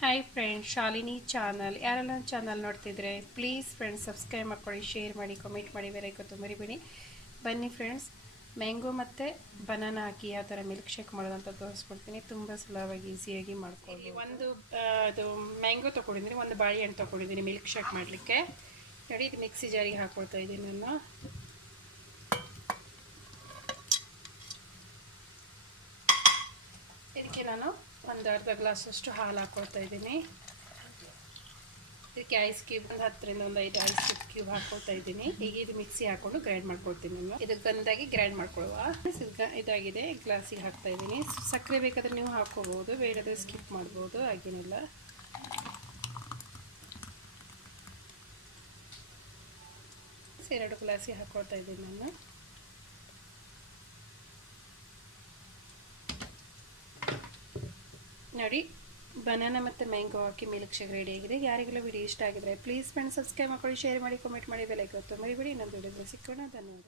Hi friends Shalini channel ಯಾರೆಲ್ಲ ನನ್ನ channel ನೋಡ್ತಿದ್ರೆ ಪ್ಲೀಸ್ ಫ್ರೆಂಡ್ಸ್ ಸಬ್ಸ್ಕ್ರೈಬ್ ಮಾಡ್ಕೊಳ್ಳಿ ಶೇರ್ ಮಾಡಿ ಕಮೆಂಟ್ ಮಾಡಿ, ಬೇರೆ ಮರಿಬೇಡಿ ಬನ್ನಿ ಫ್ರೆಂಡ್ಸ್ ಮ್ಯಾಂಗೋ ಮತ್ತು ಬನಾನಾ ಹಾಕಿ ಯಾವ ಥರ ಮಿಲ್ಕ್ ಶೇಕ್ ಮಾಡೋದಂತ ತೋರಿಸ್ಕೊಡ್ತೀನಿ. ತುಂಬ ಸುಲಭವಾಗಿ ಈಸಿಯಾಗಿ ಮಾಡ್ಕೊಳ್ಳಿ ಒಂದು ಅದು ಮ್ಯಾಂಗೋ ತೊಗೊಂಡಿದ್ದೀನಿ, ಒಂದು ಬಾಳೆಹಣ್ಣು ತೊಗೊಂಡಿದ್ದೀನಿ ಮಿಲ್ಕ್ ಶೇಕ್ ಮಾಡಲಿಕ್ಕೆ. ನೋಡಿ, ಇದು ಮಿಕ್ಸಿ ಜಾರಿಗೆ ಹಾಕ್ಕೊಳ್ತಾ ಇದ್ದೀನಿ ನಾನು. ಇದಕ್ಕೆ ನಾನು ಒಂದು ಅರ್ಧ ಗ್ಲಾಸಷ್ಟು ಹಾಲು ಹಾಕ್ಕೊಳ್ತಾ ಇದ್ದೀನಿ. ಇದಕ್ಕೆ ಐಸ್ ಕ್ಯೂಬ್ ಒಂದು ಹತ್ತರಿಂದ ಒಂದು ಐದು ಐಸ್ ಕ್ಯೂಬ್ ಕ್ಯೂಬ್ ಹಾಕ್ಕೊಳ್ತಾ ಇದ್ದೀನಿ. ಈಗ ಇದು ಮಿಕ್ಸಿ ಹಾಕೊಂಡು ಗ್ರೈಂಡ್ ಮಾಡ್ಕೊಳ್ತೀನಿ ನಾನು. ಇದು ಬಂದಾಗಿ ಗ್ರೈಂಡ್ ಮಾಡ್ಕೊಳ್ಳುವ. ಇದು ಇದಾಗಿದೆ. ಗ್ಲಾಸಿಗೆ ಹಾಕ್ತಾ ಇದ್ದೀನಿ. ಸಕ್ಕರೆ ಬೇಕಾದ್ರೆ ನೀವು ಹಾಕ್ಕೋಬೋದು. ಬೇರೆದ್ರೆ ಸ್ಕಿಪ್ ಮಾಡ್ಬೋದು. ಹಾಗೇನಿಲ್ಲ. ಎರಡು ಗ್ಲಾಸಿಗೆ ಹಾಕ್ಕೊಳ್ತಾ ಇದ್ದೀನಿ ನಾನು. ನೋಡಿ ಬನಾನಾ ಮತ್ತು ಮ್ಯಾಂಗೋ ಹಾಕಿ ಮಿಲ್ಕ್ ಶೇಕ್ ರೆಡಿ ಆಗಿದೆ. ಯಾರಿಗೆಲ್ಲ ವಿಡಿಯೋ ಇಷ್ಟ ಆಗಿದ್ರೆ ಪ್ಲೀಸ್ ಫ್ರೆಂಡ್ಸ್ ಸಬ್ಸ್ಕ್ರೈಬ್ ಮಾಡ್ಕೊಳ್ಳಿ ಶೇರ್ ಮಾಡಿ ಕಮೆಂಟ್ ಮಾಡಿ ಬೆಲೆ ಗೊತ್ತು ಮರಿಬೇಡಿ ಇನ್ನೊಂದು ವಿಡಿಯೋದಲ್ಲಿ ಸಿಕ್ಕೋಣ ಧನ್ಯವಾದ.